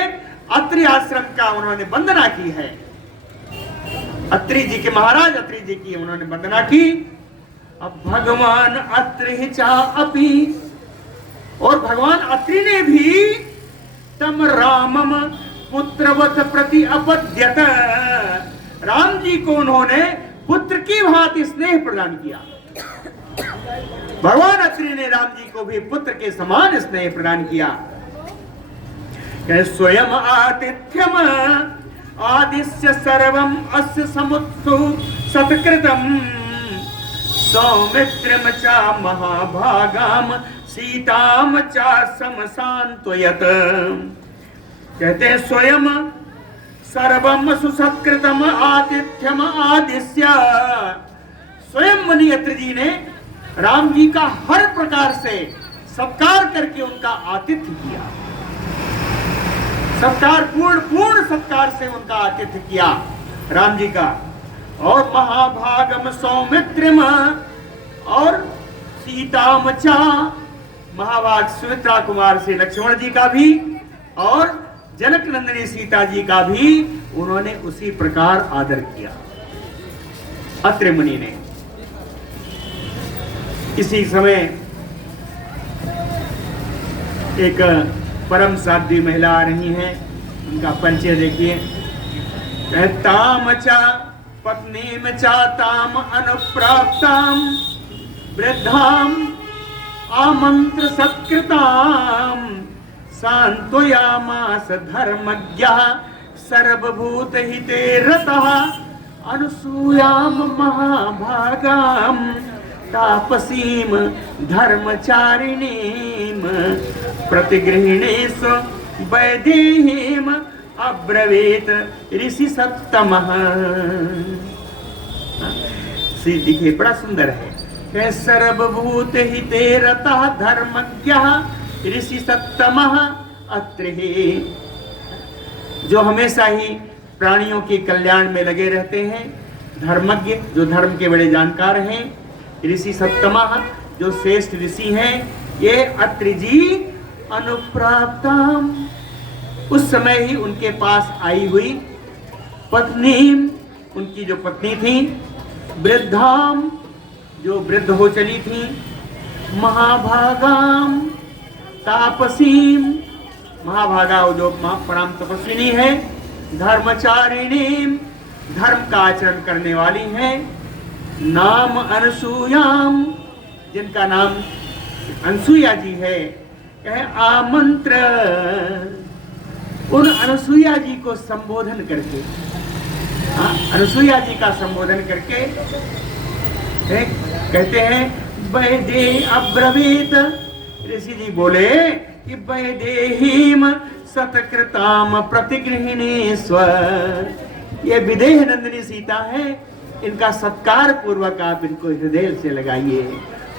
अत्रि आश्रम का उन्होंने वंदना की है। अत्रि जी के महाराज अत्रि जी की उन्होंने वंदना की। अब भगवान अत्रि चा अपि, और भगवान अत्रि ने भी तम रामम पुत्रवत प्रति अपद्यत, राम जी को उन्होंने पुत्र की भांति स्नेह प्रदान किया। भगवान अत्रि ने राम जी को भी पुत्र के समान स्नेह प्रदान किया। स्वयं आतिथ्यम आदिश्य सर्वम अस्य समुत्सु सत्कृतम सौमित्रम चा महाभागाम सीताम चा समसान्त्वयत। कहते हैं स्वयं सर्वम सुसत्कृतम आतिथ्यम आदिश्य, स्वयं मुनि अत्रि जी ने राम जी का हर प्रकार से सत्कार करके उनका आतिथ्य किया, सत्कार पूर्ण सत्कार से उनका आतिथ्य किया राम जी का। और महाभागम सौमित्रम, और सीतामचा, महाभाग सुमित्रा कुमार से लक्ष्मण जी का भी और जनक नंदिनी सीता जी का भी उन्होंने उसी प्रकार आदर किया अत्रि मुनि ने। इसी समय एक परम साध्वी महिला आ रही हैं, उनका परिचय देखिए। ताम चा पत्नी में चाताम अनुप्राप्ताम वृद्धाम आमंत्र सत्कृताम सांत्वयामास धर्मज्ञः सर्वभूत हिते रतः अनुसूयाम महाभागाम तापसीम धर्मचारिणीम प्रतिगृहिणेश वैदेहीम अब्रवीत ऋषि सप्तमः। देखिए बड़ा सुंदर है। सर्वभूत हिते रतः धर्मज्ञः ऋषि सप्तमः अत्र ही। जो हमेशा ही प्राणियों के कल्याण में लगे रहते हैं, धर्मज्ञ जो धर्म के बड़े जानकार हैं, ऋषि सप्तमः जो श्रेष्ठ ऋषि हैं, ये अत्रि जी अनुप्राप्ताम उस समय ही उनके पास आई हुई पत्नी, उनकी जो पत्नी थी, वृद्धाम जो वृद्ध हो चली थी, महाभागाम तापसीम महाभागा जो परम तपस्विनी है, धर्मचारिणी धर्म का आचरण करने वाली हैं, नाम अनसूयाम जिनका नाम अनसुया जी है। कहे आमंत्र उन अनसुया जी को संबोधन करके, अनसुया जी का संबोधन करके कहते हैं वैदे अब्रवीत। ऋषि जी बोले कि वैदेहीम सतकृताम प्रतिगृहिणीश्वर, ये विदेह नंदिनी सीता है, इनका सत्कार पूर्वक आप इनको हृदय से लगाइए।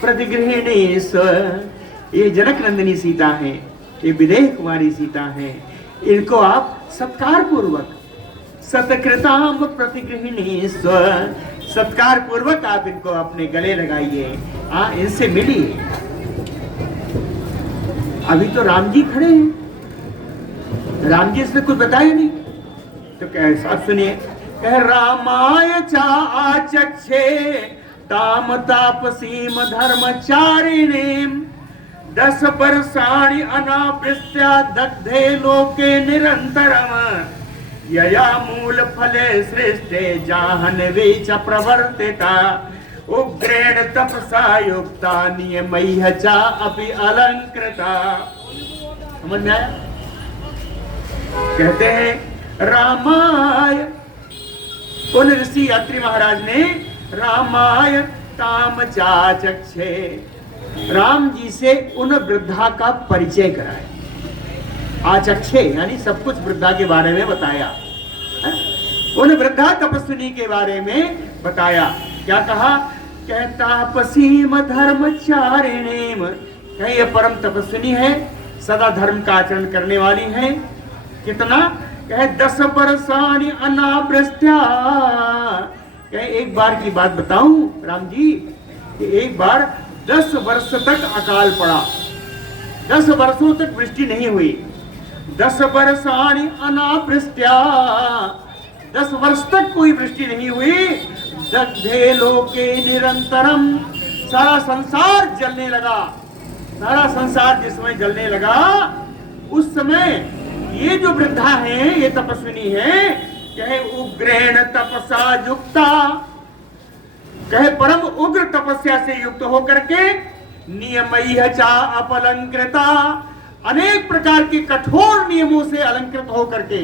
प्रतिगृहिणीश्वर ये जनक नंदिनी सीता है, ये विदेह कुमारी सीता है, इनको आप सत्कार पूर्वक सतकृताम प्रतिगृहिणीश्वर सत्कार पूर्वक आप इनको अपने गले लगाइए, इनसे मिलिए। अभी तो राम जी खड़े हैं, राम जी इसमें कुछ बताया नहीं, तो कैसा सुनिए। कह रामाय चा आचक्षे ताम तापसीम धर्मचारिणीम 10 वर्षाणि अनावृष्ट्या दग्धे लोके निरंतरम यया मूल फले सृष्टे जाह्नवी च प्रवर्तिता उग्रेण तपसा युक्ता नियमैः च अपि अलंकृता। समझ में आया? कहते हैं रामाय, उन ऋषि अत्रि महाराज ने रामाय ताम चाचक्षे राम जी से उन वृद्धा का परिचय कराया। आचक्षे यानी सब कुछ वृद्धा के बारे में बताया, उन वृद्धा तपस्विनी के बारे में बताया। क्या कहा? कहता पसीम धर्मचारिणीम, ये परम तपस्विनी है, सदा धर्म का आचरण करने वाली है। कितना? कहे 10 वर्षाणि अनावृष्ट्या। कहे एक बार की बात बताऊं राम जी, कि एक बार 10 वर्ष तक अकाल पड़ा, 10 वर्षों तक वृष्टि नहीं हुई। 10 वर्षाणि अनावृष्ट्या, 10 वर्ष तक कोई वृष्टि नहीं हुई। दग्धे लोके निरंतरम, सारा संसार जलने लगा। सारा संसार जिस समय जलने लगा, उस समय ये जो वृद्धा है, ये तपस्विनी है, कहे उग्रेण तपसा युक्ता, कहे परम उग्र तपस्या से युक्त होकर के नियमैः च अपलंकृता, अनेक प्रकार के कठोर नियमों से अलंकृत होकर के,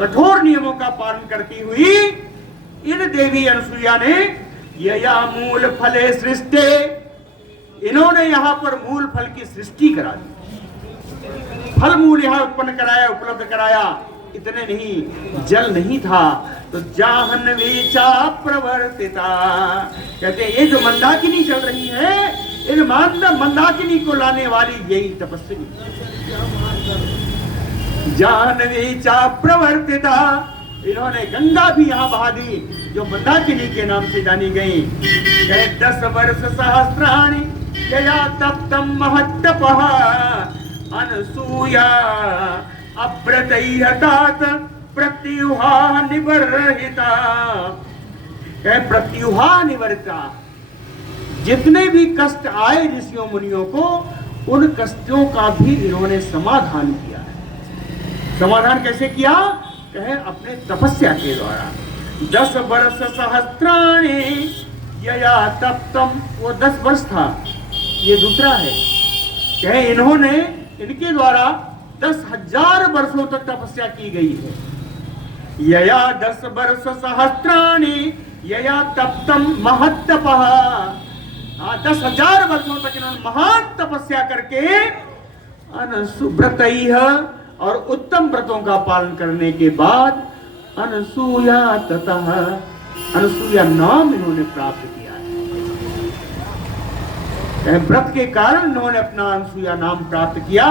कठोर नियमों का पालन करती हुई इन देवी अनसुईया ने यया मूल फले सृष्टे, इन्होंने यहाँ पर मूल फल की सृष्टि करा दी, फल मूल यहाँ उत्पन्न कराया, उपलब्ध कराया। इतने नहीं, जल नहीं था तो जाह्नवी च प्रवर्तिता, कहते ये जो मंदाकिनी चल रही है, इन मंदाकिनी को लाने वाली यही तपस्विनी जाह्नवी च प्रवर्तिता। इन्होंने गंगा भी यहाँ बहा दी, जो मंदाकिनी के नाम से जानी गई। 10 वर्ष सहस्राणि यया तप्तं महत्तपः अनसूया अव्रतैः तात प्रत्युहा निवर्हिता। प्रत्युहा निवर्हिता, जितने भी कष्ट आए ऋषियों मुनियों को, उन कष्टों का भी इन्होंने समाधान किया। समाधान कैसे किया? कहे अपने तपस्या के द्वारा। 10 वर्ष सहस्राणि यया तप्तम, वो 10 वर्ष था, ये दूसरा है। कहे इन्होंने, इनके द्वारा 10,000 वर्षों तक तपस्या की गई है। यया 10 वर्ष सहस्त्राणि यया तप्तम महत्तपः। 10,000 वर्षों तक इन्होंने महान तपस्या करके अनसुव्रतैः और उत्तम व्रतों का पालन करने के बाद अनसूया ततः अनसूया नाम इन्होंने प्राप्त किया है। व्रत के कारण इन्होंने अपना अनसूया नाम प्राप्त किया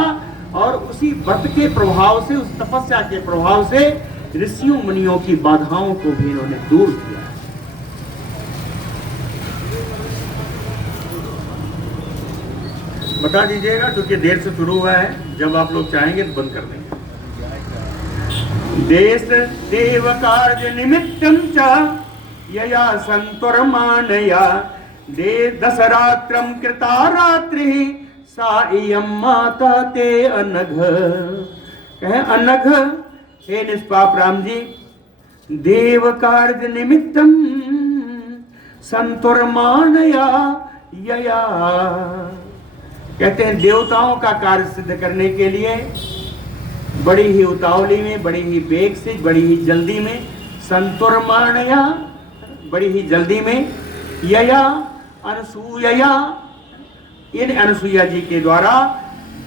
और उसी व्रत के प्रभाव से, उस तपस्या के प्रभाव से ऋषियों मुनियों की बाधाओं को भी इन्होंने दूर किया। बता दीजिएगा क्योंकि देर से शुरू हुआ है, जब आप लोग चाहेंगे तो बंद कर देंगे। देश देव कार्य निमित्तम च यया संतुर्मानया दे दशरात्रम कृता रात्रि सा इयं माता ते अनघ। कहे अनघ, हे निष्पाप राम जी, देव कार्य निमित्तम संतुर्मानया यया, कहते हैं देवताओं का कार्य सिद्ध करने के लिए बड़ी ही उतावली में, बड़ी ही वेग से, बड़ी ही जल्दी में, संतुर्मानया बड़ी ही जल्दी में, यया अनसूया, इन अनसूया जी के द्वारा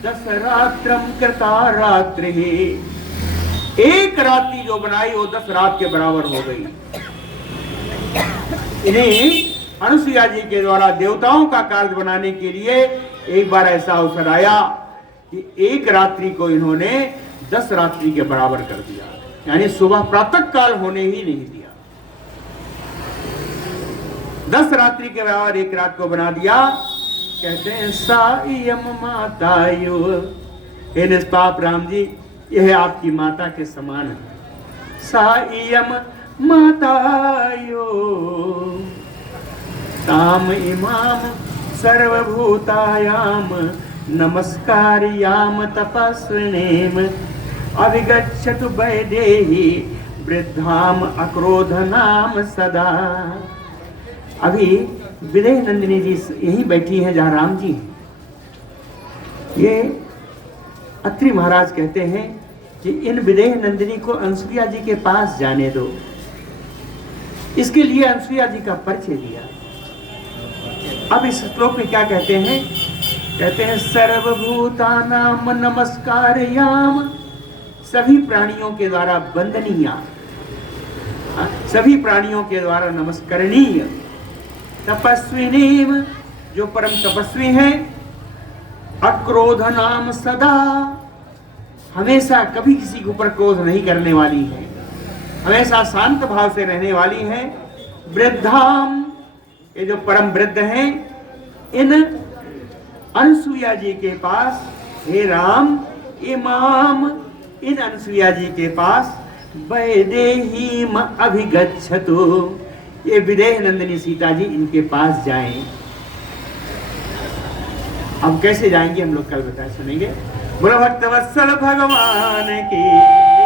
दशरात्रम कृता रात्रि, एक रात्रि जो बनाई वो 10 रात के बराबर हो गई। इन्हें अनसूया जी के द्वारा देवताओं का कार्य बनाने के लिए एक बार ऐसा अवसर आया कि एक रात्रि को इन्होंने 10 रात्रि के बराबर कर दिया, यानी सुबह प्रातः काल होने ही नहीं दिया। 10 रात्रि के बराबर एक रात को बना दिया। कहते हैं सायम मातायो, हे निष्पाप राम जी, यह आपकी माता के समान है। सायम मातायो ताम इमाम सर्वभूतायाम नमस्कारयाम तपस्विनीम अभिगच्छतु वैदेही वृद्धाम अक्रोधनाम सदा। अभी विदेह नंदिनी जी यहीं बैठी हैं जहाँ राम जी हैं। ये अत्रि महाराज कहते हैं कि इन विदेह नंदिनी को अनसुईया जी के पास जाने दो। इसके लिए अनसुईया जी का परिचय दिया। अब इस श्लोक में क्या कहते हैं? कहते हैं सर्वभूतानाम नमस्कारयाम, सभी प्राणियों के द्वारा वंदनीय, सभी प्राणियों के द्वारा नमस्करणीय, तपस्विनीम, जो परम तपस्वी हैं, अक्रोध नाम सदा, हमेशा कभी किसी के ऊपर क्रोध नहीं करने वाली है, हमेशा शांत भाव से रहने वाली है, वृद्धाम, ये जो परम वृद्ध हैं, इन अनसुईया जी के पास, हे राम, इमाम, इन अनसुईया जी के पास वैदेहीम अभिगच्छतु, ये विदेह नंदिनी सीता जी इनके पास जाएं। अब कैसे जाएंगे हम लोग कल बता सुनेंगे। बोलो भक्तवत्सल भगवान की।